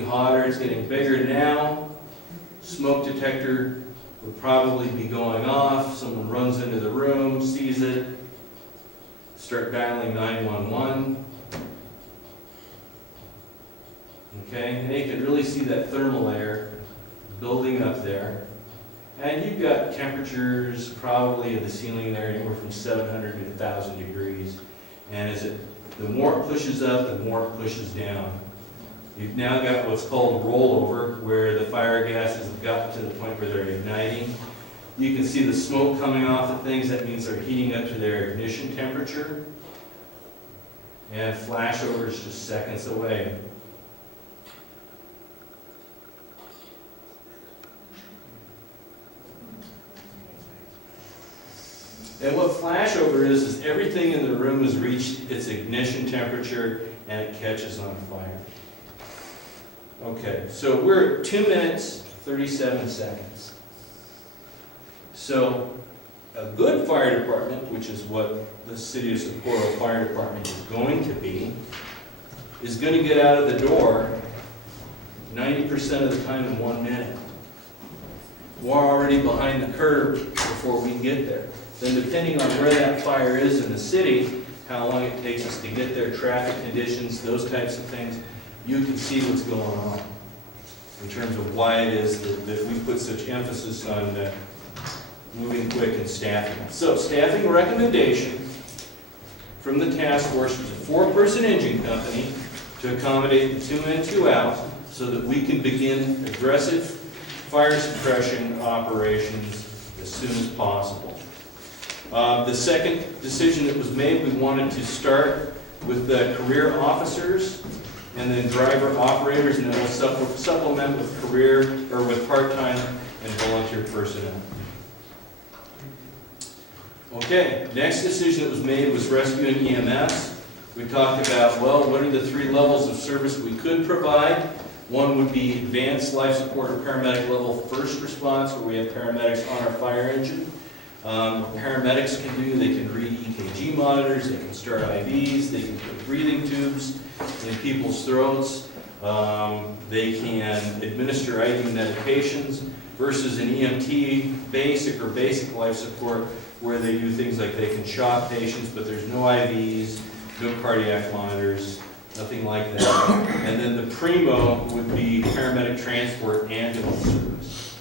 Hotter, it's getting bigger now. Smoke detector would probably be going off. Someone runs into the room, sees it, start dialing 911. Okay, and you can really see that thermal layer building up there. And you've got temperatures probably in the ceiling there anywhere from 700 to 1,000 degrees. And the more it pushes up, the more it pushes down. You've now got what's called rollover, where the fire gases have gotten to the point where they're igniting. You can see the smoke coming off of things. That means they're heating up to their ignition temperature. And flashover is just seconds away. And what flashover is everything in the room has reached its ignition temperature and it catches on fire. Okay, so we're at 2 minutes, 37 seconds. So a good fire department, which is what the City of Socorro Fire Department is going to be, is going to get out of the door 90% of the time in 1 minute. We're already behind the curve before we get there. Then depending on where that fire is in the city, how long it takes us to get there, traffic conditions, those types of things, you can see what's going on in terms of why it is that we put such emphasis on moving quick and staffing. So staffing recommendation from the task force is a 4-person engine company to accommodate the 2 in, 2 out so that we can begin aggressive fire suppression operations as soon as possible. The second decision that was made, we wanted to start with the career officers and then driver operators, and then we'll supplement with career or with part-time and volunteer personnel. Okay, next decision that was made was rescue and EMS. We talked about, well, what are the 3 levels of service we could provide? One would be advanced life support or paramedic level first response, where we have paramedics on our fire engine. Paramedics can do, they can read EKG monitors, they can start IVs, they can put breathing tubes in people's throats, they can administer IV medications, versus an EMT basic life support where they do things like they can shock patients, but there's no IVs, no cardiac monitors, nothing like that. And then the primo would be paramedic transport ambulance service,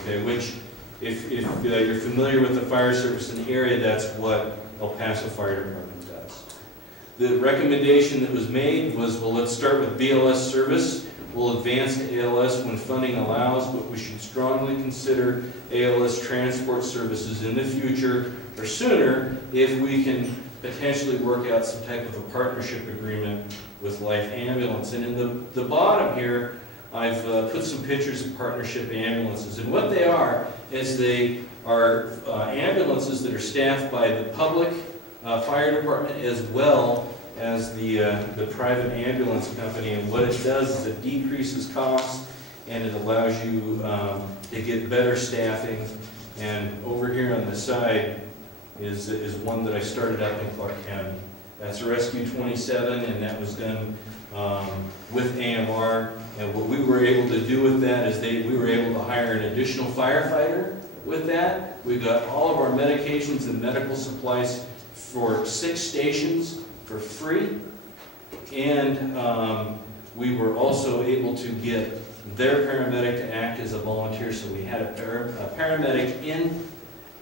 okay, which if you're familiar with the fire service in the area, that's what El Paso Fire Department does. The recommendation that was made was, well, let's start with BLS service. We'll advance to ALS when funding allows, but we should strongly consider ALS transport services in the future or sooner if we can potentially work out some type of a partnership agreement with Life Ambulance. And in the bottom here, I've put some pictures of partnership ambulances, and what they are is they are ambulances that are staffed by the public fire department as well as the private ambulance company. And what it does is it decreases costs and it allows you to get better staffing. And over here on the side is one that I started up in Clark County. That's Rescue 27, and that was done with AMR. And what we were able to do with that is we were able to hire an additional firefighter with that. We got all of our medications and medical supplies for 6 stations for free. And we were also able to get their paramedic to act as a volunteer. So we had a paramedic in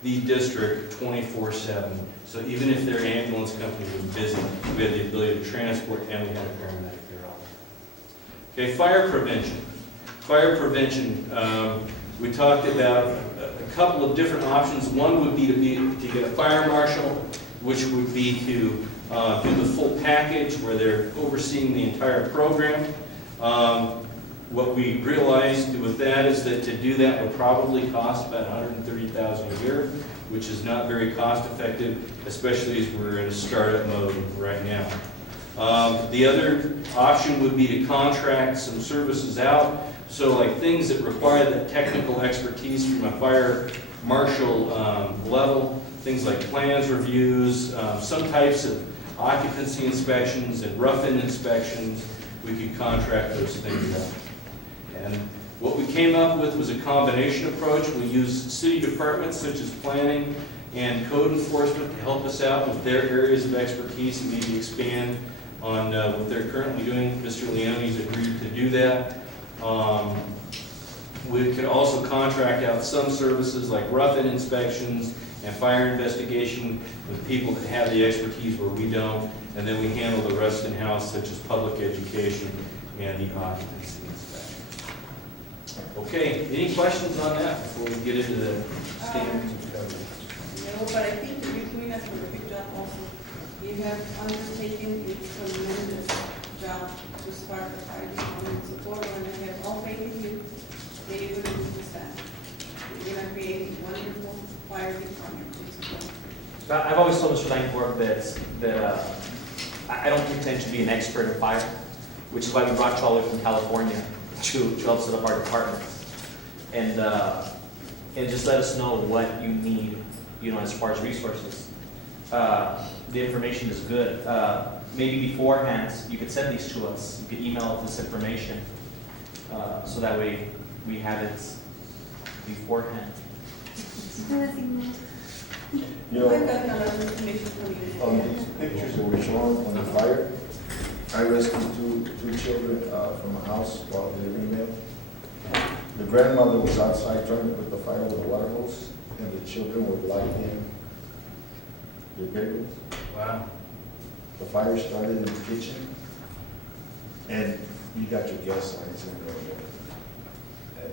the district 24/7. So even if their ambulance company was busy, we had the ability to transport, and we had a paramedic there also. Okay, fire prevention. Fire prevention, we talked about a couple of different options. One would be to get a fire marshal, which would be to do the full package where they're overseeing the entire program. What we realized with that is that to do that would probably cost about $130,000 a year, which is not very cost effective, especially as we're in a startup mode right now. The other option would be to contract some services out. So like things that require the technical expertise from a fire marshal level, things like plans reviews, some types of occupancy inspections and rough-in inspections, we could contract those things out. And what we came up with was a combination approach. We used city departments such as planning and code enforcement to help us out with their areas of expertise and maybe expand on what they're currently doing. Mr. Leone's agreed to do that. We could also contract out some services like rough-in inspections and fire investigation with people that have the expertise where we don't, and then we handle the rest in-house, such as public education and the occupancy inspection. Okay, any questions on that before we get into the standards of coverage? No, but I think that you're doing a terrific job also. You have undertaken a tremendous job to start the fire department support, and I have all faith in you that you're going to do this. You're going to create a wonderful fire department to support. I've always told Mr. Langford that I don't pretend to be an expert in fire, which is why we brought you all the way from California to help set up our department. And just let us know what you need, as far as resources. The information is good. Maybe beforehand, you could send these to us. You could email this information, so that way we have it beforehand. I've gotten a lot of information from you. On these pictures that were shown on the fire, I rescued two children from a house while delivering mail. The grandmother was outside trying to put the fire with a water hose, and the children were locked in their bedrooms. Wow. The fire started in the kitchen, and you got your gas lines in there. And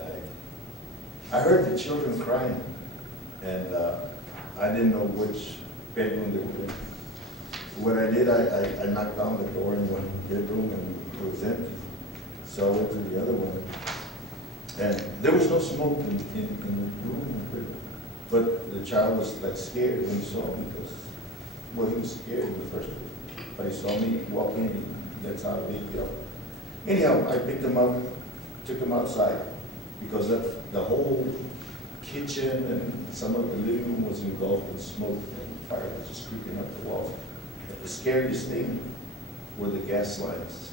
I heard the children crying, and I didn't know which bedroom they were in. What I did, I knocked down the door in one bedroom, and it was empty. So I went to the other one, and there was no smoke in the room. But the child was like scared when he saw me, because, well, he was scared in the first place. But he saw me walk in, he gets out of the Anyhow, I picked him up, took him outside, because the whole kitchen and some of the living room was engulfed in smoke, and fire was just creeping up the walls. But the scariest thing were the gas lines,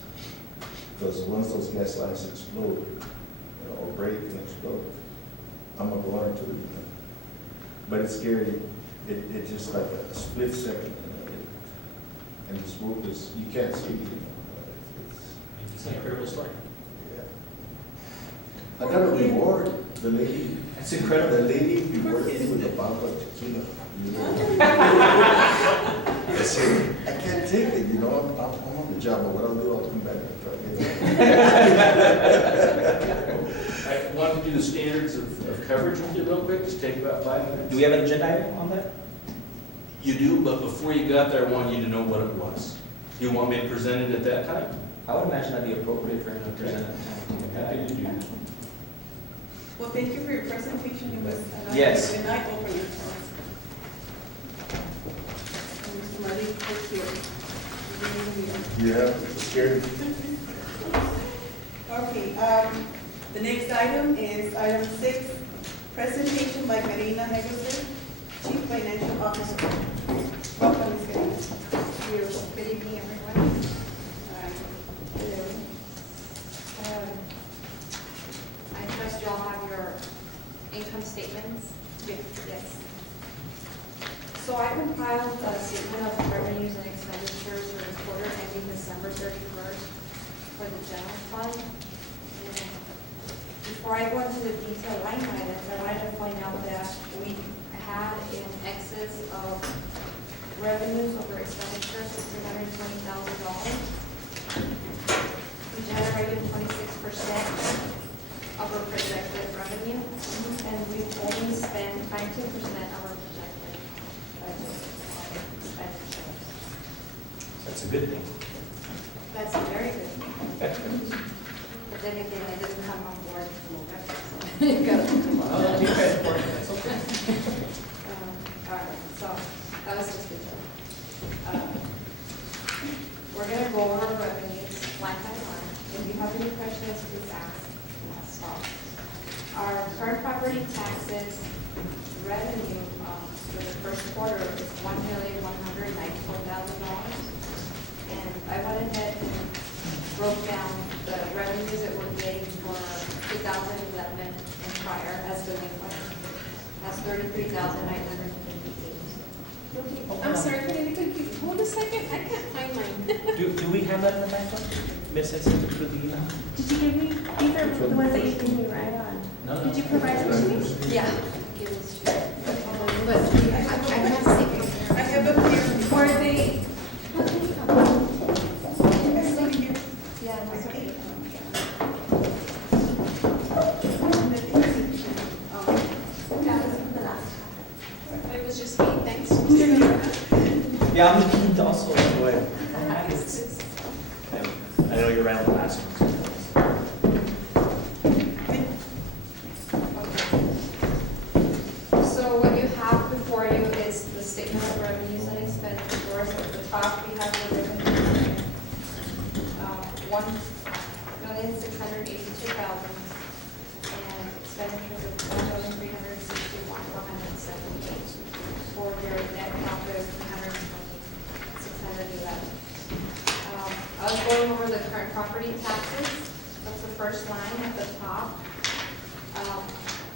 because once those gas lines explode, or break and explode, I'm gonna go into it. But it's scary. It's just like a split second, and the smoke is, you can't see it. It's an incredible story. Yeah. I got a reward. The lady. It's incredible. The lady rewarded me with a bottle of tequila. I said, I can't take it. I'm on the job, but what I'll do, I'll come back and try to get it. I want to do the standards of coverage with you real quick, just take about 5 minutes. Do we have an agenda item on that? You do, but before you got there, I want you to know what it was. You want me to present it at that time? I would imagine that'd be appropriate for him to present at the time. Happy to do that. Well, thank you for your presentation. It was Yes. an eye-opener for us. And Mr. Malik, thank you. Yeah, scared. Okay, the next item is item 6, presentation by Marina Hegelson, Chief Financial Officer. Welcome, Ms. Marina. Good evening, everyone. Hello. I trust you all have your income statements. Yes. Yes. So I compiled a statement of revenues and expenditures for the quarter ending December 31st for the general fund. And before I go into the detailed line items, I wanted to point out that we had an excess of revenues over expenditures of $320,000. We generated 26% of our projected revenue, and we've only spent 19% of our projected budget on expenditures. That's a good thing. That's a very good thing. But then again, I didn't come on board from November, so you gotta think about that. That's okay. All right, so that was just a joke. We're gonna go over our revenues line by line. If you have any questions, please ask. Stop. Our current property taxes revenue for the first quarter is $1,194,000. And I went ahead and broke down the revenues that we're getting for fire as delinquent. That's $33,958. I'm sorry, can you confuse, hold a second, I can't find mine. Do we have that in the backup? Miss, I sent it through the email. Did you give me, these are the ones that you gave me right on. No, Did you provide them to me? Yeah. Give this to you. But I can't see it. I have them here. Were they, Yeah, that's okay. it was just me, thanks. Yeah, I'm keen to also go ahead. I know you ran the last one. So what you have before you is the statement of revenues and expenditures. At the top, we have the revenue, $1,682,000, and expenditures of $1,361,478, for your net profit of $320,611. I was going over the current property taxes. That's the first line at the top.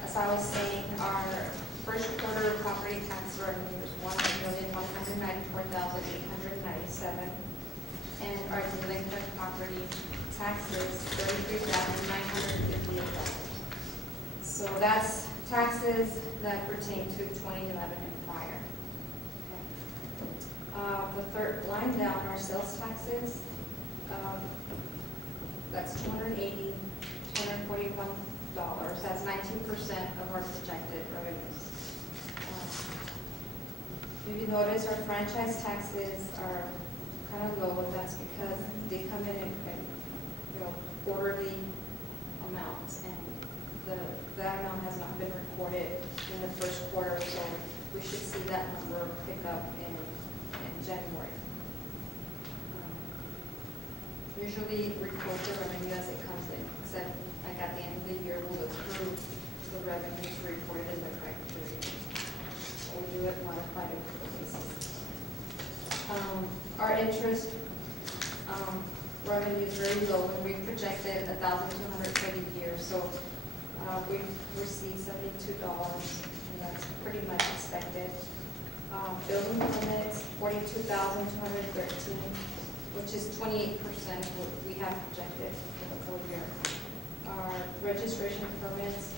As I was saying, our first quarter property tax revenue is $1,194,897, and our delinquent property taxes $33,958. So that's taxes that pertain to 2011 and prior. Okay. The third line down, our sales taxes, that's $241. That's 19% of our projected revenues. If you notice, our franchise taxes are kind of low. That's because they come in quarterly amounts, and that amount has not been recorded in the first quarter, so we should see that number pick up in January. Usually record the revenue as it comes in, except like at the end of the year, we'll approve the revenues reported in the correct period. Or do it modified accrual basis. Our interest revenue is very low, and we projected $1,200 for the year, so we've received $72, and that's pretty much expected. Building permits, $42,213, which is 28% of what we have projected for the full year. Our registration permits,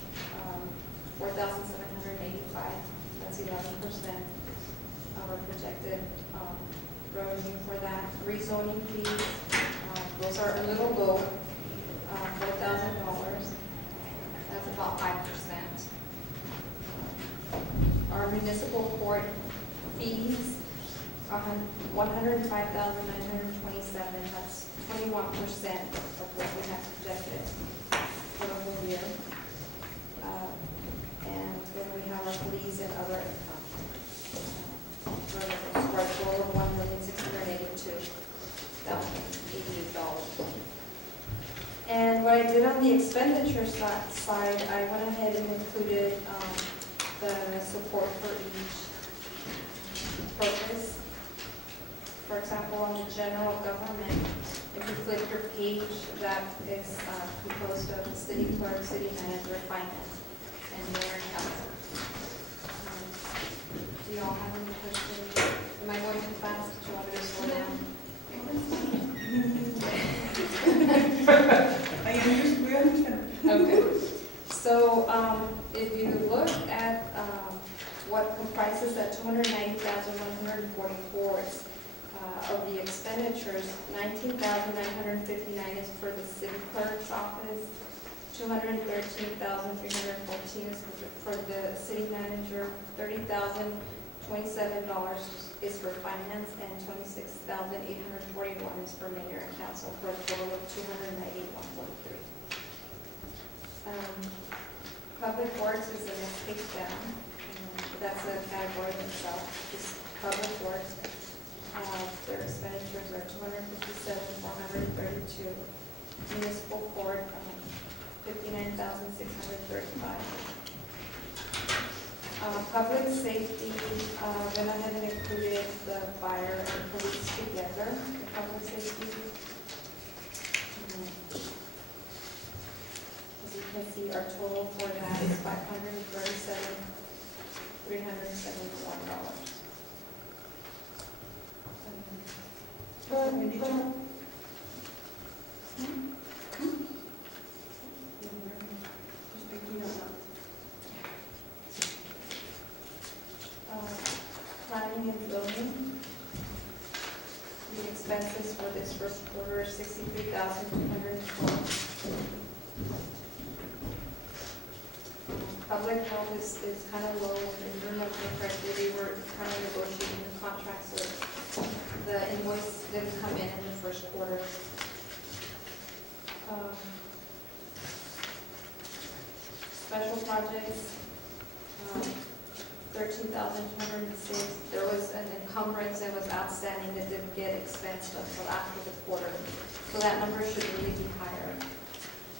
4,785, that's 11% of our projected revenue for that. Rezoning fees, those are a little low, $4,000, that's about 5%. Our municipal court fees, $105,927, that's 21% of what we have projected for the whole year. And then we have our police and other income. For a total of $1,682,088. And what I did on the expenditure side, I went ahead and included the support for each purpose. For example, on the general government, if you flip your page, that is composed of the city clerk, city manager, finance, and mayor and council. Do you all have any questions? Am I going too fast? Do you want me to slow down? We understand. Okay. So if you look at what comprises that 290,144 of the expenditures, 19,959 is for the city clerk's office, 213,314 is for the city manager, $30,027 is for finance, and 26,841 is for mayor and council, for a total of 291.43. Public works is the next page down. That's a category in itself. Just public works. Their expenditures are $257,432. Municipal court, $59,635. Public safety, went ahead and included the fire and police together. The public safety. The you can see, our total for that is $537,371. Just picking it up. Planning and zoning. The expenses for this first quarter are $63,212. Public health is kind of low, and you remember correctly, they were kind of negotiating the contract, so the invoice didn't come in the first quarter. Special projects, 13,206. There was an encumbrance that was outstanding that didn't get expensed until after the quarter. So that number should really be higher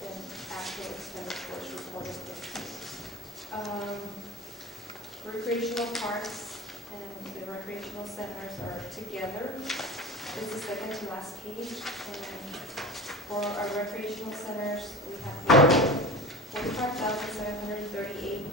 than actual expenditures reported. Recreational parks and the recreational centers are together. It's the second to last page. And for our recreational centers, we have 45,738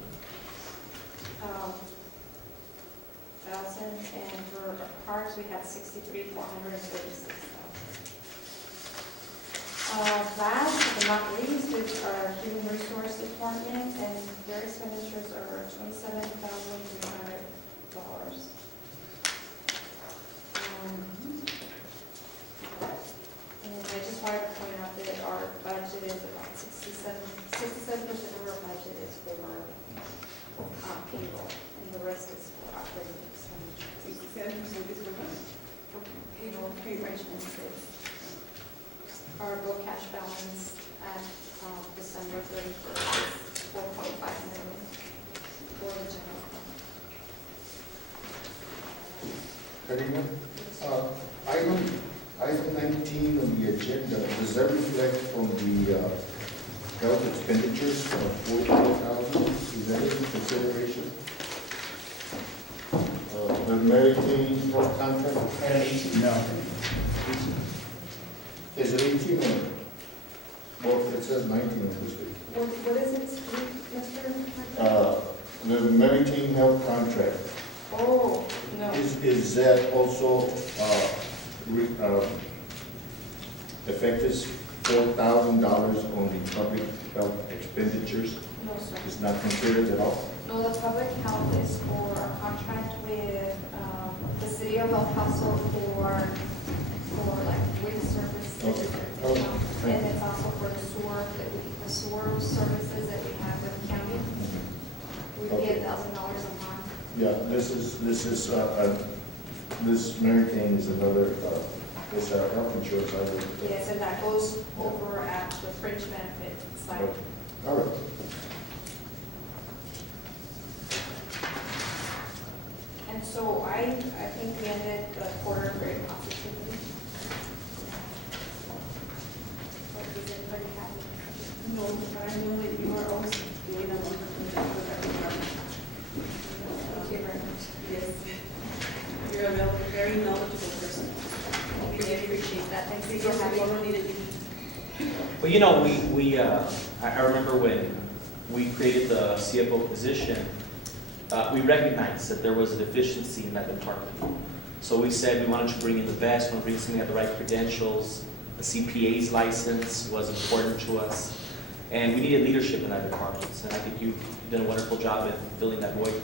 thousand, and for our parks, we had 63,436,000. Last but not least is our human resource department, and their expenditures are $27,300. And I just wanted to point out that our budget is about 67% of our budget is for payroll, and the rest is for operating expenditures. 67% is for what? For payroll, expenses. Our book cash balance at December 31st is $4.5 million for the general fund. Karina, item 19 on the agenda, does that reflect on the health expenditures of $44,000? Is that in consideration? The American health contract? No. Is it 18 or? Well, it says 19 on this page. What is it, Mr. The American health contract, Oh, no. is that also effective $4,000 on the public health expenditures? No, sir. Is not considered at all? No, the public health is for a contract with the city of El Paso for like wind service. Okay. Okay. And it's also for the sewer services that we have with the county. We pay $1,000 a month. Yeah, this American is another, it's our health insurance. Yes, and that goes over at the fringe benefit side. All right. And so I think we ended the quarter very positively. But does anybody have any? No, but I know that you are also doing a wonderful job with that department. Thank you very much. Yes. You're a very knowledgeable person. We really appreciate that. Thanks for Because we having all me. needed you. Well, you know, I remember when we created the CFO position, we recognized that there was a deficiency in that department. So we said we wanted to bring in the best, we wanted to bring somebody who had the right credentials. The CPA's license was important to us. And we needed leadership in that department. And I think you've done a wonderful job at filling that void.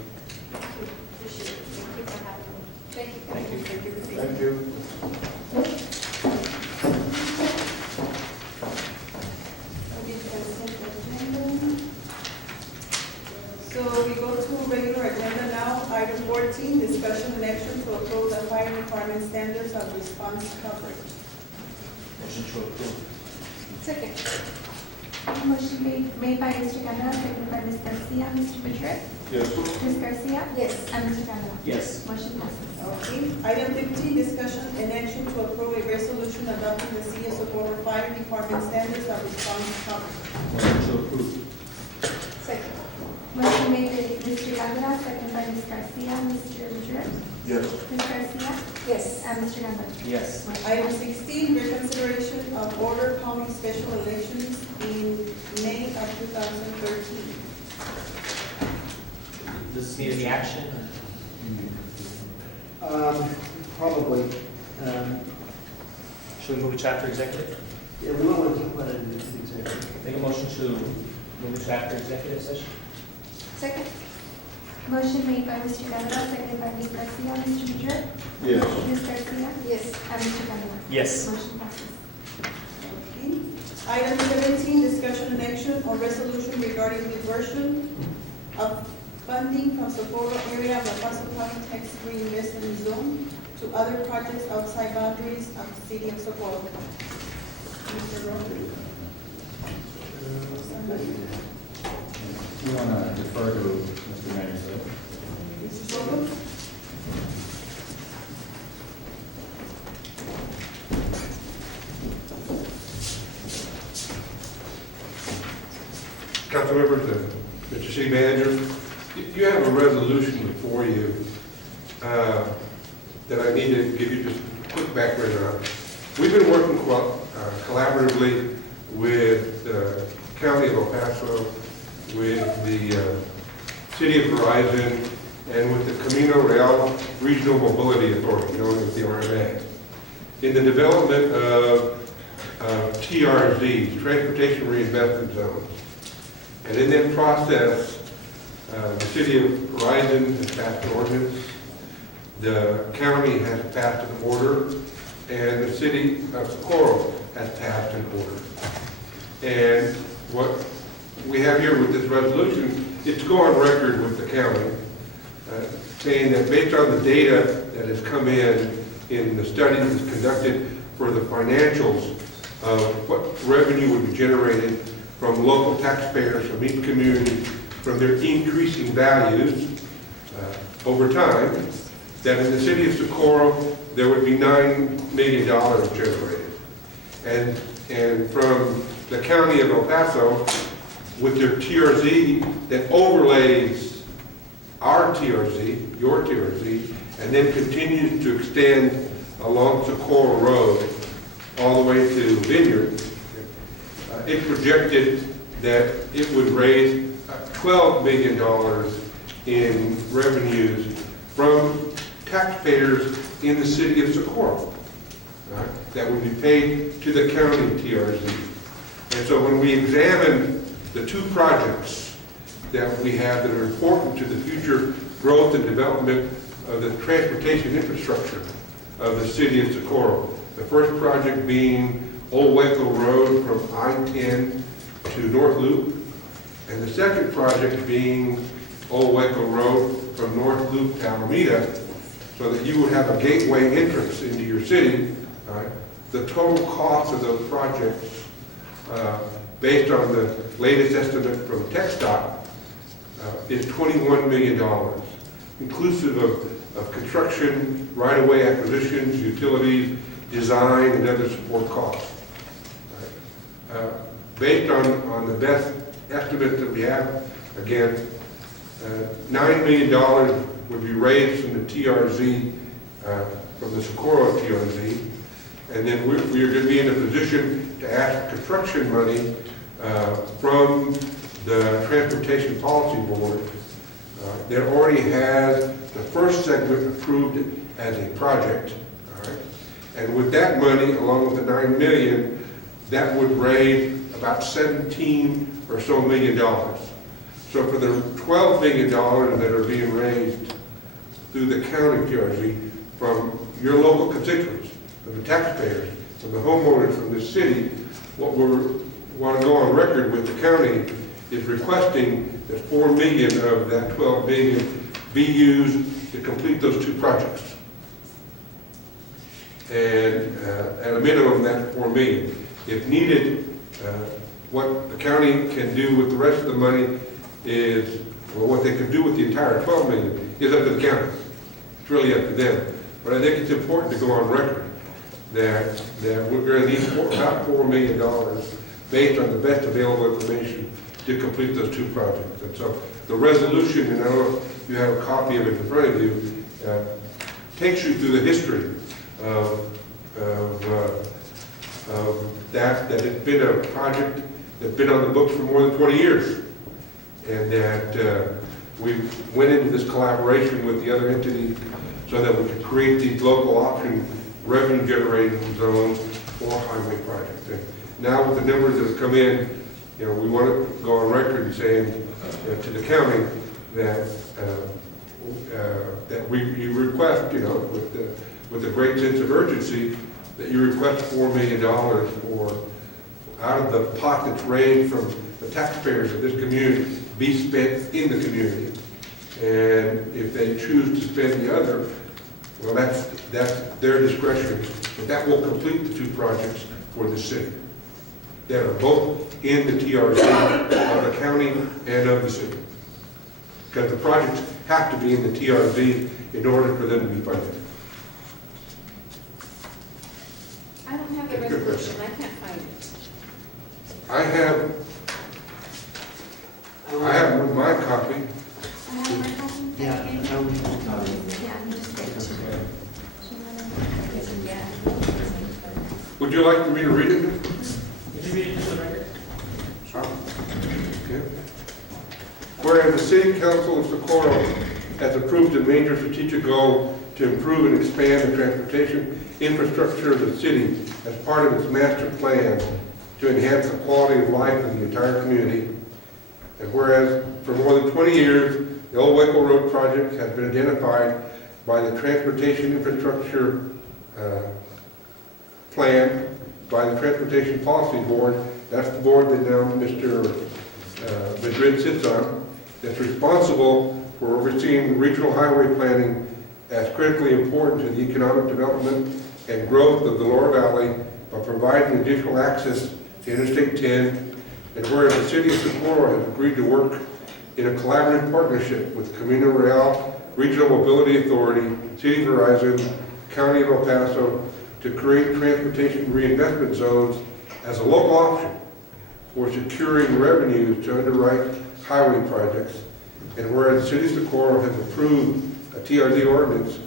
Appreciate it. Thank you for having me. Thank you. Thank you. Thank you for being Thank you. So we go to regular agenda now, item 14, discussion and action to approve the fire department standards of response coverage. Motion to approve. Second. Motion made by Mr. Canada, seconded by Ms. Garcia. Mr. Madrid? Yes. Ms. Garcia? Yes. And Mr. Canada? Yes. Motion passes. Okay, item 15, discussion and action to approve a resolution adopting the City of Socorro Fire Department standards of response coverage. Motion to approve. Second. Motion made by Mr. Canada, seconded by Ms. Garcia. Mr. Madrid? Yes. Ms. Garcia? Yes. And Mr. Gambale? Yes. Item 16, reconsideration of order calling special elections in May of 2013. Does this need any action? Probably. Should we move to chapter executive? Yeah, we might want to talk about it in the executive. Make a motion to move to chapter executive session? Second? Motion made by Mr. Guerrero, seconded by Ms. Garcia. Mr. Major? Yes. Ms. Garcia? Yes. And Mr. Gambale? Yes. Motion passes. Okay. Item 17, discussion and action on resolution regarding diversion of funding from Socorro area of El Paso County Tax Reinvestment Zone to other projects outside boundaries of the city of Socorro. Mr. Rodriguez. Somebody? We want to defer to Mr. Mayor. Mr. Soto? Council members, Mr. City Manager, you have a resolution before you that I need to give you just a quick background on. We've been working collaboratively with the County of El Paso, with the City of Horizon, and with the Camino Real Regional Mobility Authority, known as the RMA, in the development of TRZs, Transportation Reinvestment Zones. And in that process, the City of Horizon has passed an ordinance, the county has passed an order, and the City of Socorro has passed an order. And what we have here with this resolution, it's go on record with the county, saying that based on the data that has come in the study that was conducted for the financials of what revenue would be generated from local taxpayers, from each community, from their increasing values over time, that in the city of Socorro, there would be $9 million generated. And from the county of El Paso, with their TRZ that overlays our TRZ, your TRZ, and then continues to extend along Socorro Road all the way to Vineyard, it projected that it would raise $12 million in revenues from taxpayers in the city of Socorro, right, that would be paid to the county TRZ. And so when we examine the two projects that we have that are important to the future growth and development of the transportation infrastructure of the city of Socorro, the first project being Old Waco Road from I-10 to North Loop, and the second project being Old Waco Road from North Loop to Alameda, so that you would have a gateway entrance into your city. Right? The total cost of those projects, based on the latest estimate from TxDOT, is $21 million, inclusive of construction, right-of-way acquisitions, utilities, design, and other support costs. Based on the best estimate that we have, again, $9 million would be raised from the TRZ, from the Socorro TRZ, and then we are going to be in a position to ask construction money from the Transportation Policy Board that already has the first segment approved as a project. All right? And with that money, along with the $9 million, that would raise about $17 or so million. So for the $12 million that are being raised through the county TRZ from your local constituents, from the taxpayers, from the homeowners, from the city, what we want to go on record with the county is requesting that $4 million of that $12 million be used to complete those two projects. And at a minimum, that $4 million. If needed, what the county can do with the rest of the money is, well, what they can do with the entire $12 million is up to the county. It's really up to them. But I think it's important to go on record that we're going to need about $4 million based on the best available information to complete those two projects. And so the resolution, and I don't know if you have a copy of it in front of you, takes you through the history of that it's been a project that's been on the books for more than 20 years. And that we went into this collaboration with the other entities so that we could create these local option revenue generating zones for highway projects. And now with the numbers that have come in, we want to go on record and saying to the county that you request, with a great sense of urgency, that you request $4 million for out of the pot that's raised from the taxpayers of this community be spent in the community. And if they choose to spend the other, well, that's their discretion. But that will complete the 2 projects for the city that are both in the TRC of the county and of the city. Because the projects have to be in the TRZ in order for them to be funded. I don't have the resolution, I can't find it. I have my copy. I have my copy. Yeah, I only have a copy. Yeah, I can just get it. Yeah. Would you like me to read it? Would you read it into the record? Okay. Whereas the City Council of Socorro has approved a major strategic goal to improve and expand the transportation infrastructure of the city as part of its master plan to enhance the quality of life of the entire community. And whereas for more than 20 years, the Old Waco Road project has been identified by the Transportation Infrastructure Plan by the Transportation Policy Board, that's the board that now Mr. Madrid sits on, that's responsible for overseeing regional highway planning as critically important to the economic development and growth of the Lower Valley by providing additional access to Interstate 10, and whereas the City of Socorro has agreed to work in a collaborative partnership with Camino Real, Regional Mobility Authority, City of Horizon, County of El Paso, to create transportation reinvestment zones as a local option for securing revenues to underwrite highway projects. And whereas the City of Socorro has approved a TRZ ordinance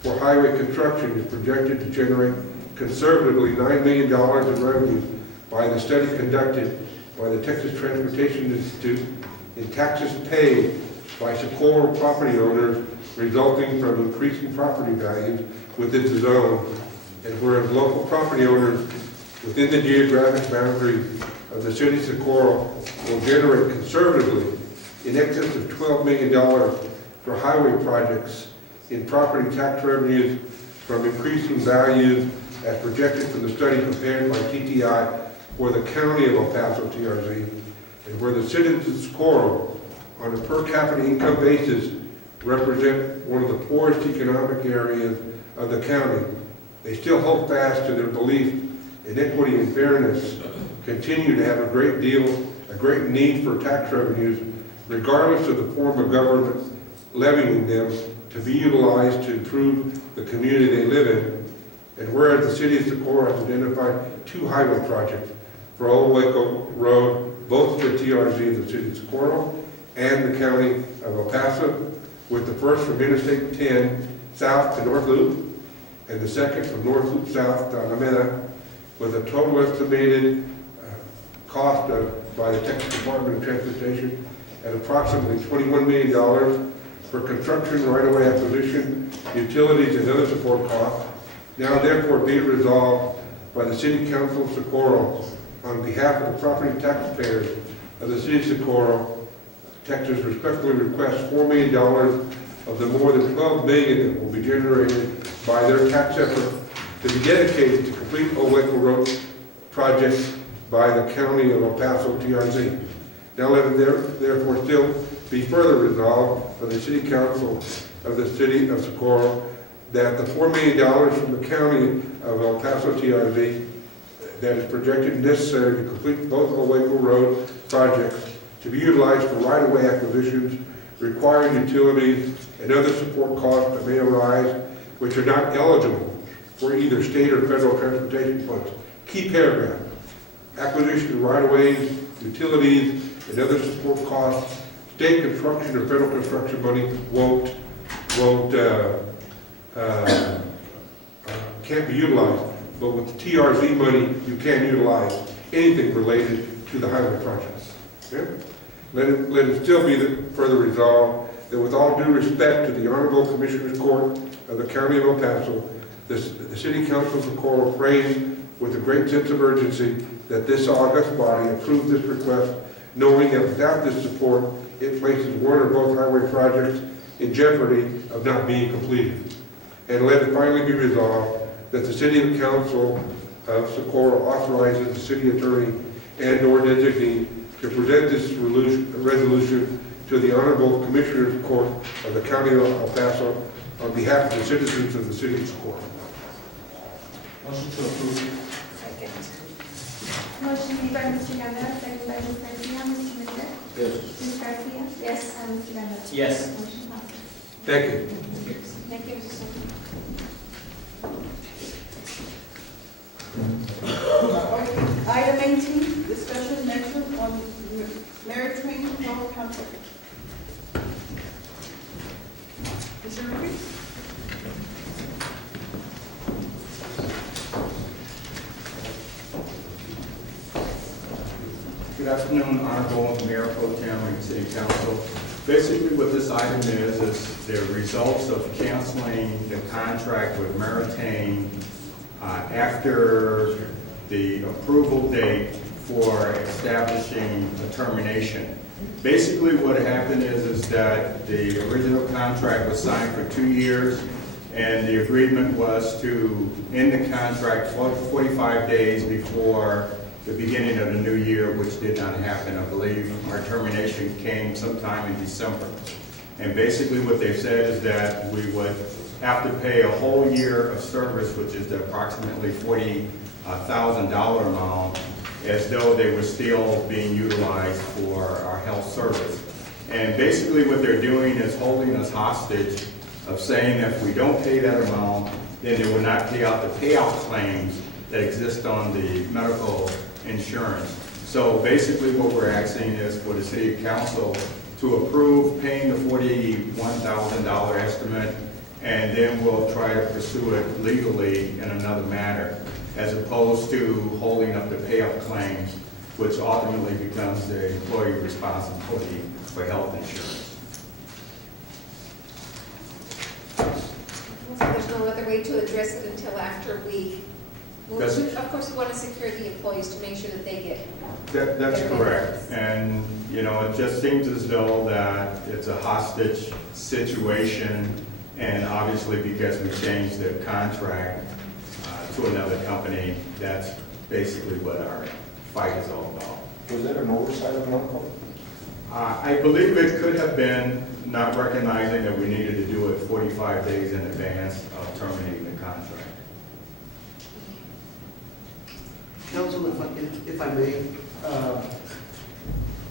for highway construction is projected to generate conservatively $9 million in revenue by the study conducted by the Texas Transportation Institute in taxes paid by Socorro property owners resulting from increasing property values within the zone. And whereas local property owners within the geographic boundaries of the City of Socorro will generate conservatively in excess of $12 million for highway projects in property tax revenues from increasing values as projected from the study prepared by TTI for the County of El Paso TRZ, and where the citizens of Socorro on a per capita income basis represent one of the poorest economic areas of the county, they still hold fast to their belief in equity and fairness, continue to have a great need for tax revenues, regardless of the form of government levying them, to be utilized to improve the community they live in. And whereas the City of Socorro has identified 2 highway projects for Old Waco Road, both for TRZ of the City of Socorro and the County of El Paso, with the first from Interstate 10 south to North Loop, and the second from North Loop south to Alameda, with a total estimated cost by the Texas Department of Transportation at approximately $21 million for construction, right-of-way acquisition, utilities, and other support costs. Now therefore be it resolved by the City Council of Socorro on behalf of the property taxpayers of the City of Socorro, Texas respectfully requests $4 million of the more than $12 million that will be generated by their tax effort to be dedicated to complete Old Waco Road projects by the County of El Paso TRZ. Now let it therefore still be further resolved by the City Council of the City of Socorro that the $4 million from the County of El Paso TRZ that is projected necessary to complete both Old Waco Road projects to be utilized for right-of-way acquisitions, required utilities, and other support costs that may arise which are not eligible for either state or federal transportation funds. Key paragraph: acquisition of right-of-ways, utilities, and other support costs. State construction or federal construction money won't can't be utilized, but with the TRZ money, you can utilize anything related to the highway projects. Okay? Let it still be further resolved that with all due respect to the Honorable Commissioners Court of the County of El Paso, the City Council of Socorro prays with a great sense of urgency that this august body approve this request, knowing that without this support, it places one or both highway projects in jeopardy of not being completed. And let it finally be resolved that the City Council of Socorro authorizes the city attorney and/or designee to present this resolution to the Honorable Commissioners Court of the County of El Paso on behalf of the citizens of the City of Socorro. Motion to approve. Second. Motion made by Mr. Guerrero, second by Ms. Garcia. Mr. Mister? Yes. Ms. Garcia? Yes. And Mr. Guerrero? Yes. Motion passes. Thank you. Thank you, Mr. Soto. Item 18, discussion measure on merit training for contract. Mr. Ruby? Good afternoon, Honorable Mayor Pro Tem and City Council. Basically, what this item is the results of canceling the contract with Meritain after the approval date for establishing a termination. Basically, what happened is that the original contract was signed for 2 years, and the agreement was to end the contract 45 days before the beginning of the new year, which did not happen. I believe our termination came sometime in December. And basically what they've said is that we would have to pay a whole year of service, which is the approximately $40,000 amount, as though they were still being utilized for our health service. And basically what they're doing is holding us hostage of saying that if we don't pay that amount, then they will not pay out the payout claims that exist on the medical insurance. So basically what we're asking is for the City Council to approve paying the $41,000 estimate, and then we'll try to pursue it legally in another matter, as opposed to holding up the payout claims, which ultimately becomes the employee responsibility for health insurance. So there's no other way to address it until after we, well, That's- of course, we want to secure the employees to make sure that they get. That's Their correct. benefits. And, you know, it just seems as though that it's a hostage situation, and obviously because we changed the contract to another company, that's basically what our fight is all about. Was that an oversight of Norco? I believe it could have been not recognizing that we needed to do it 45 days in advance of terminating the contract. Council, if I may,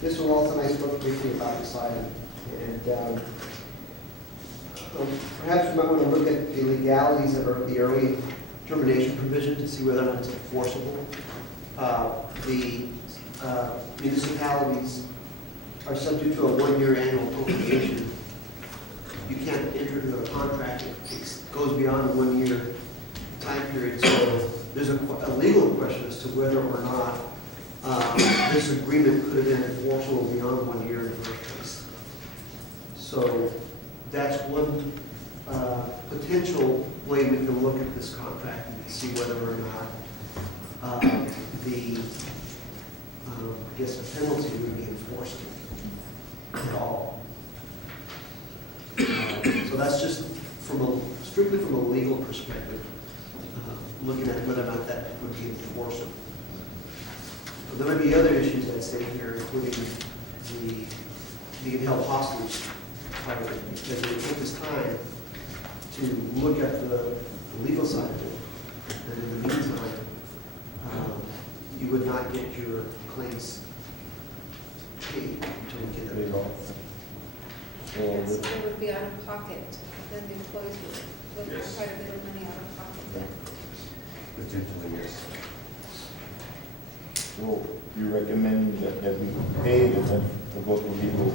Mr. Walton and I spoke briefly about this item, and perhaps you might want to look at the legalities of the early termination provision to see whether or not it's enforceable. The municipalities are subject to a one-year annual appropriation. You can't enter into a contract that goes beyond a one-year time period, so there's a legal question as to whether or not this agreement could have been enforceable beyond 1 year in the first place. So that's one potential way we can look at this contract and see whether or not I guess the penalty would be enforceable at all. So that's just strictly from a legal perspective, looking at whether or not that would be enforceable. But there may be other issues at stake here, including the being held hostage part of it, because it would take this time to look at the legal side of it. And in the meantime, you would not get your claims paid until you get that resolved. Yes, it would be out of pocket, then the employees would have Yes. quite a bit of money out of pocket then. Potentially, yes. So you recommend that we pay and then we'll go to legal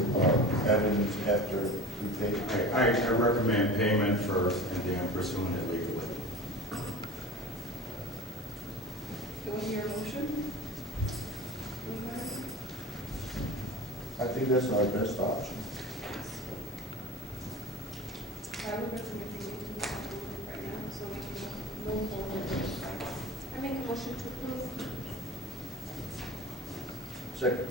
avenues after we pay? I recommend payment first and then pursuing it legally. Do I hear a motion? Anybody? I think that's our best option. I would recommend you do it right now, so we can move forward with this. I make a motion to approve. Second.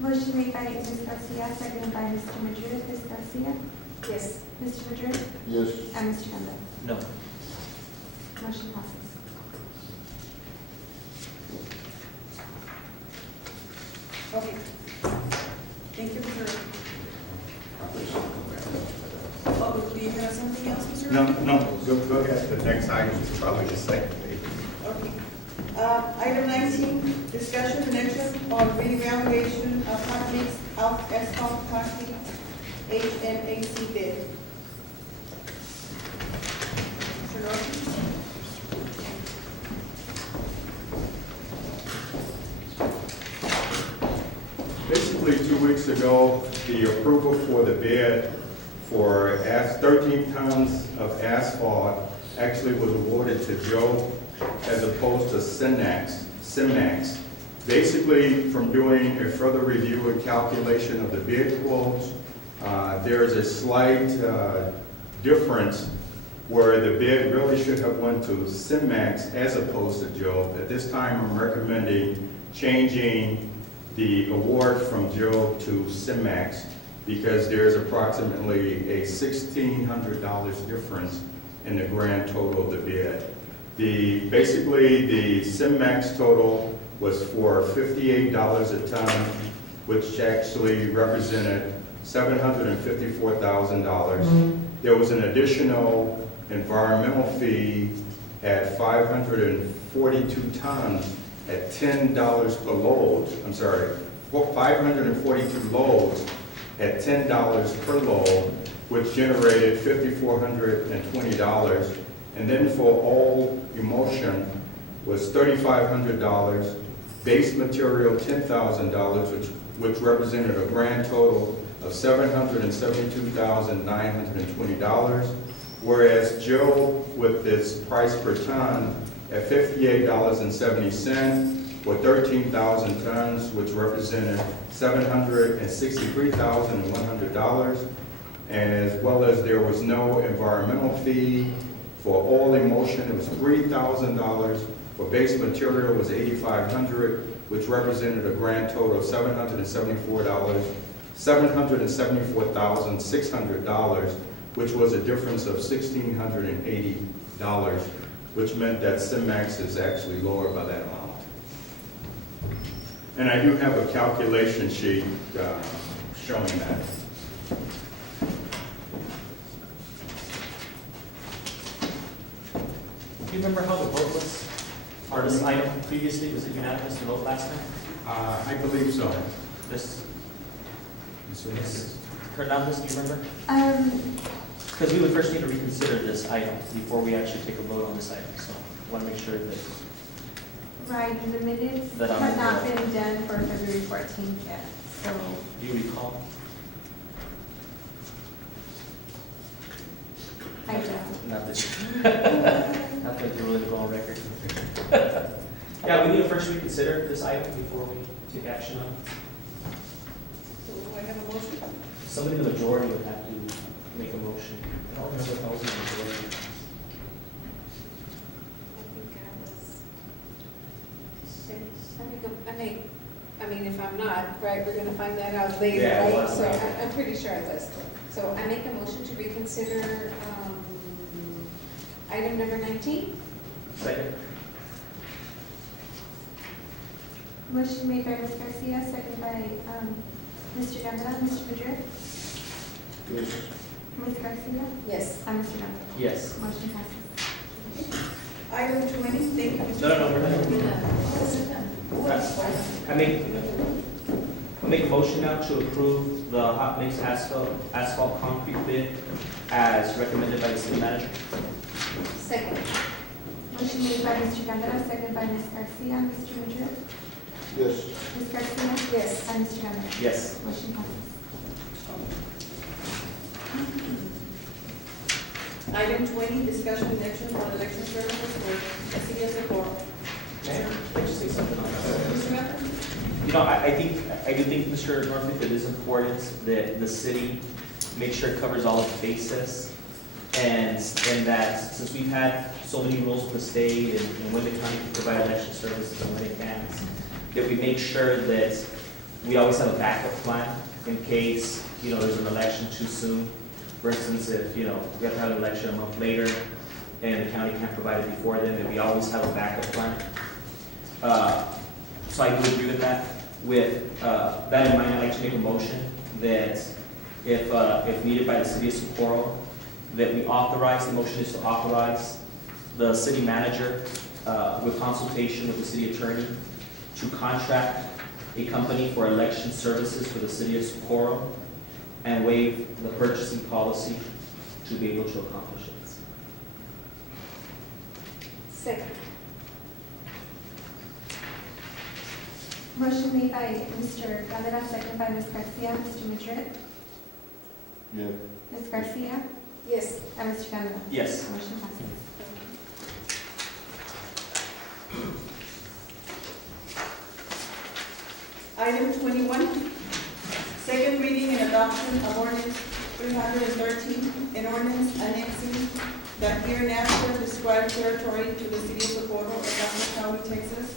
Motion made by Ms. Garcia, seconded by Mr. Madrid. Ms. Garcia? Yes. Mr. Madrid? Yes. And Mr. Ganda? No. Motion passes. Okay. Thank you, Mr. Oh, do you have something else, Mr.? No, go ahead. The next item is probably the second page. Okay. Item 19, discussion and action on reevaluation of hot mix asphalt concrete HMAC bid. Mr. Norton? Basically, 2 weeks ago, the approval for the bid for 13 tons of asphalt actually was awarded to Joe as opposed to Cimax. Basically, from doing a further review and calculation of the bid quotes, there is a slight difference where the bid really should have went to Cimax as opposed to Joe. At this time, I'm recommending changing the award from Joe to Cimax because there's approximately a $1,600 difference in the grand total of the bid. Basically, the Cimax total was for $58 a ton, which actually represented $754,000. There was an additional environmental fee at 542 tons at $10 per load. 542 loads at $10 per load, which generated $5,420. And then for all emulsion was $3,500, base material $10,000, which represented a grand total of $772,920. Whereas Joe, with this price per ton at $58.70 for 13,000 tons, which represented $763,100, as well as there was no environmental fee. For all emulsion, it was $3,000. For base material, it was $8,500, which represented a grand total of $774,600, which was a difference of $1,680, which meant that Cimax is actually lower by that amount. And I do have a calculation sheet showing that. Do you remember how the vote was on this item previously? Was it unanimous to vote last time? I believe so. This, Mr. Ms. Hernandez, do you remember? Um, Because we would first need to reconsider this item before we actually take a vote on this item. So I want to make sure that, right, the minutes That I'm- have not been done for February 14th yet, so. do you recall? I don't. Not that you, not that you're willing to go on record. Yeah, we need to first reconsider this item before we take action on it. So do I have a motion? Somebody in the majority would have to make a motion. I don't remember if I was in the majority. I mean, if I'm not, right, we're gonna find that out later, Yeah, right? well, So yeah. I'm pretty sure I was. So I make a motion to reconsider, item number 19. Second? Motion made by Ms. Garcia, seconded by Mr. Ganda. Mr. Madrid? Yes. Ms. Garcia? Yes. And Mr. Ganda? Yes. Motion passes. Item 20, thank you, Mr. No, we're not. I make a motion now to approve the hot mix asphalt concrete bid as recommended by the city manager. Second. Motion made by Mr. Ganda, seconded by Ms. Garcia. Mr. Madrid? Yes. Ms. Garcia? Yes. And Mr. Ganda? Yes. Motion passes. Item 20, discussion and action on election services for the city of Socorro. Mayor, can I just say something on that? Mr. Guerra? You know, I do think, Mr. Northrup, it is important that the city make sure it covers all its bases. And that since we've had so many rules with the state and when the county can provide election services and when it can't, that we make sure that we always have a backup plan in case, you know, there's an election too soon. For instance, if, you know, we have to have an election a month later and the county can't provide it before then, that we always have a backup plan. So I do agree with that. With that in mind, I'd like to make a motion that if needed by the city of Socorro, that we authorize, the motion is to authorize the city manager with consultation with the city attorney to contract a company for election services for the city of Socorro and waive the purchasing policy to be able to accomplish it. Second. Motion made by Mr. Rivera, second by Ms. Garcia. Mr. Madrid? Yeah. Ms. Garcia? Yes. And Mr. Guerra? Yes. Motion passes. Item 21, second reading and adoption of ordinance 313, an ordinance annexing the hereinafter described territory to the city of Socorro, Erasmus County, Texas,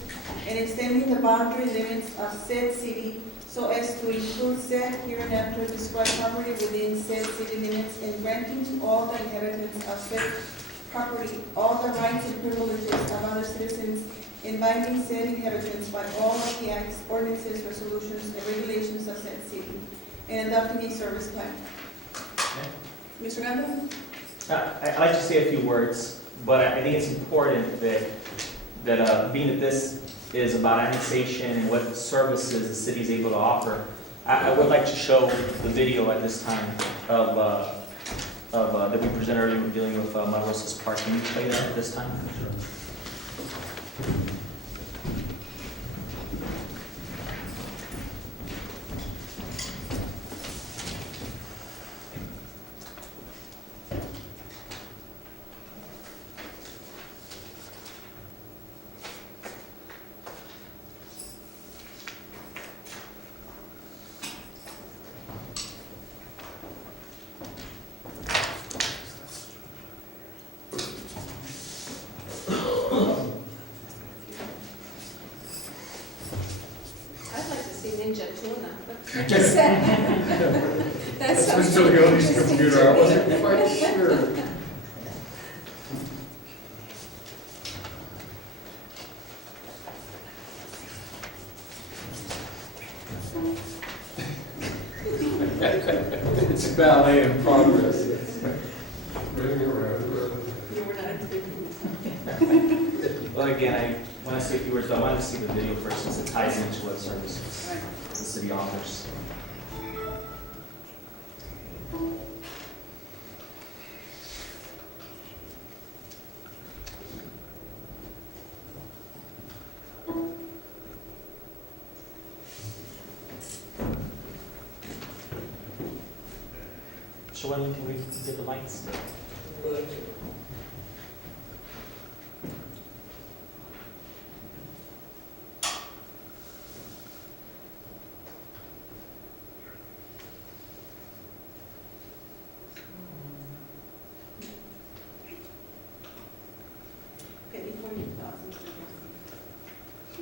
and extending the boundary limits of said city so as to include said hereinafter described property within said city limits and granting to all the inhabitants of said property all the rights and privileges of other citizens in binding said inhabitants by all of the acts, ordinances, resolutions, and regulations of said city, and adopting a service plan. Mr. Ganda? I'd like to say a few words, but I think it's important that being that this is about annexation and what services the city is able to offer, I would like to show the video at this time of that we presented earlier dealing with Marosas Park. Can you play that at this time? I'd like to see Ninja Tuna. Just saying. That sounds Mr. Leone's interesting computer, to I me. wasn't quite sure. It's ballet in progress. Bring it around. You were not expecting this. Well, again, when I say a few words, I want to see the video first since it ties into what services Right. the city offers. So when can we get the lights? Penny for your thoughts, Mr. Garcia.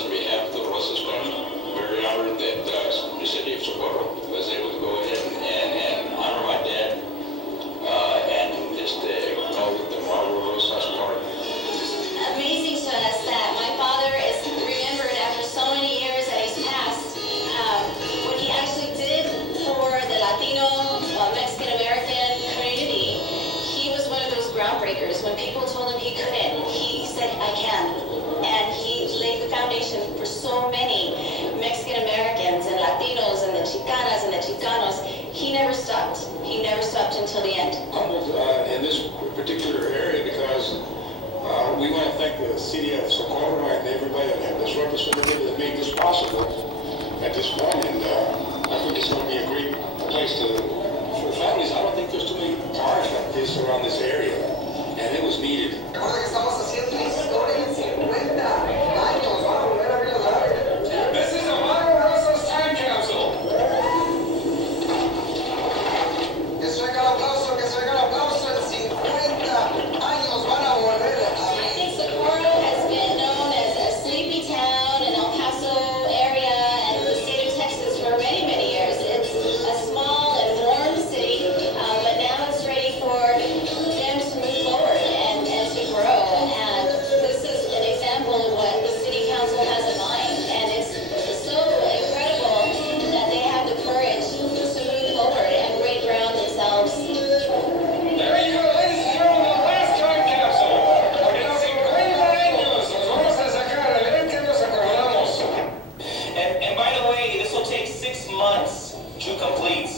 on behalf of the Rosas Fund. Very honored that the city of Socorro was able to go ahead and honor my dad and just call it the Mauro Rosas Park. Amazing to us that my father is remembered after so many years that he's passed. What he actually did for the Latino, Mexican American community, he was one of those groundbreakers. When people told him he couldn't, he said, I can. And he laid the foundation for so many Mexican Americans and Latinos and the Chicanas and the Chicanos. He never stopped. He never stopped until the end. Humbled in this particular area because we want to thank the city of Socorro and everybody and this representative that made this possible at this point. And I think it's going to be a great place for families. I don't think there's too many cars like this around this area, and it was needed. This is a Mauro Rosas time capsule. I think Socorro has been known as a sleepy town in El Paso area and the state of Texas for many, many years. It's a small and warm city, but now it's ready for them to move forward and to grow. And this is an example of what the city council has in mind. And it's so incredible that they have the courage to move forward and break ground themselves. There you go, ladies and gentlemen, the last time capsule. En 50 años nos vamos a sacar adelante, nos acordamos. And by the way, this will take 6 months to complete.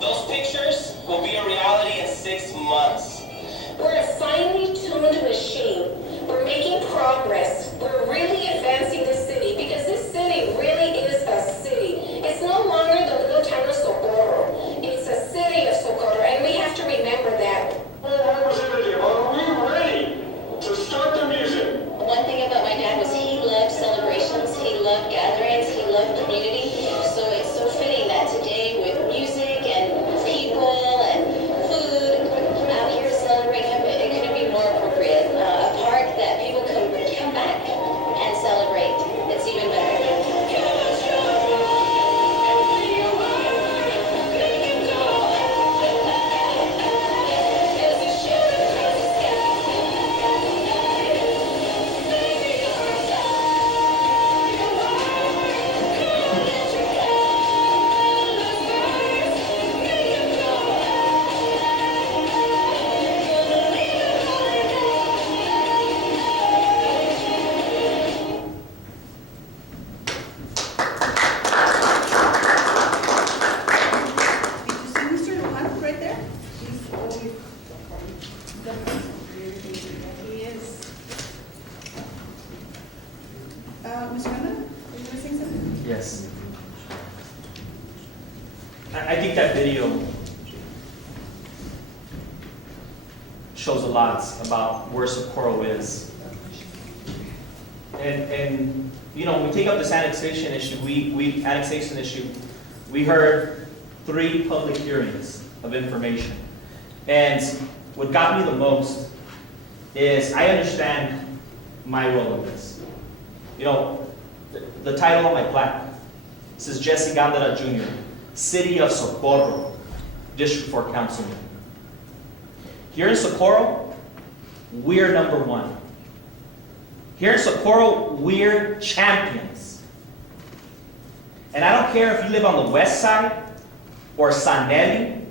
Those pictures will be a reality in 6 months. We're a finely tuned machine. We're making progress. We're really advancing the city because this city really is a city. It's no longer the little town of Socorro. It's a city of Socorro, and we have to remember that. Representative, are we ready to start the music? One thing about my dad was he loved celebrations, he loved gatherings, he loved community. So it's so fitting that today with music and people and food out here to celebrate him, it couldn't be more appropriate. A park that people can come back and celebrate. It's even better. Did you see Mr. Hunt right there? He's always the person for everything that he is. Mr. Randa, are you gonna say something? Yes. I think that video shows a lot about where Socorro is. And you know, when we take up this annexation issue, we heard 3 public hearings of information. And what got me the most is I understand my role in this. You know, the title on my plaque says Jesse Gandara Jr., City of Socorro, District 4 Councilman. Here in Socorro, we're number 1. Here in Socorro, we're champions. And I don't care if you live on the west side or San Nelly,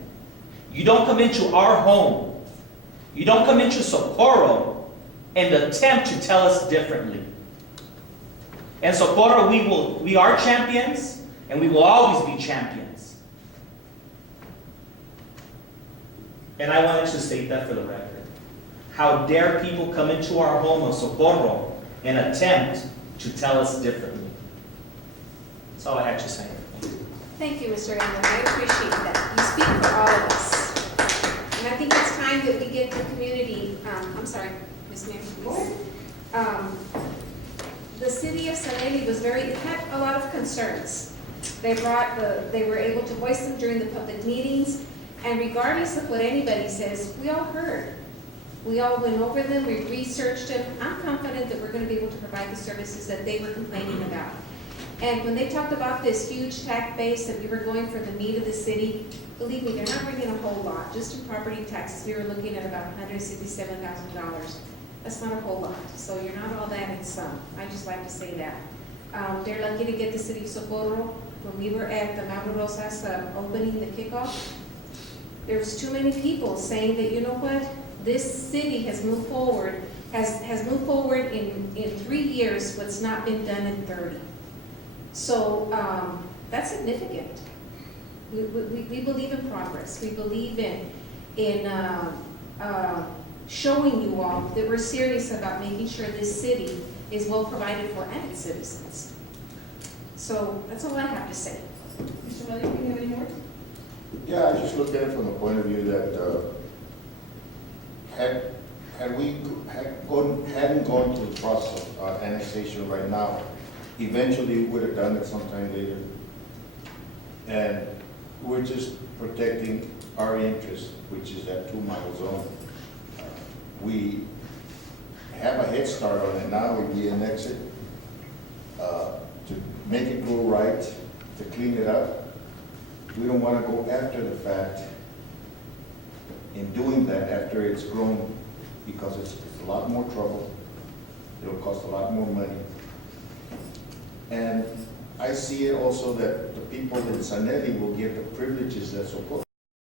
you don't come into our home, you don't come into Socorro and attempt to tell us differently. In Socorro, we are champions, and we will always be champions. And I wanted to state that for the record. How dare people come into our home of Socorro and attempt to tell us differently? That's all I had to say. Thank you, Mr. Randall. I appreciate that. You speak for all of us. And I think it's time that we get the community, I'm sorry, Ms. Mayor, please. The city of San Eli had a lot of concerns. They were able to voice them during the public meetings, and regardless of what anybody says, we all heard. We all went over them, we researched them. I'm confident that we're gonna be able to provide the services that they were complaining about. And when they talked about this huge tax base that we were going for the meat of the city, believe me, they're not bringing a whole lot. Just in property taxes, we were looking at about $167,000. That's not a whole lot, so you're not all that in sum. I just like to say that. They're lucky to get the city of Socorro. When we were at the Mauro Rosas opening, the kickoff, there was too many people saying that, you know what, this city has moved forward, has moved forward in 3 years what's not been done in 30. So that's significant. We believe in progress. We believe in showing you all that we're serious about making sure this city is well provided for and its citizens. So that's all I have to say. Mr. Malik, do you have any more? Yeah, I just look at it from the point of view that hadn't gone through the process of annexation right now, eventually we would have done it sometime later. And we're just protecting our interest, which is that 2-mile zone. We have a head start on it now, we annex it, to make it go right, to clean it up. We don't want to go after the fact in doing that after it's grown, because it's a lot more trouble. It'll cost a lot more money. And I see it also that the people in Sanelli will get the privileges that Socorro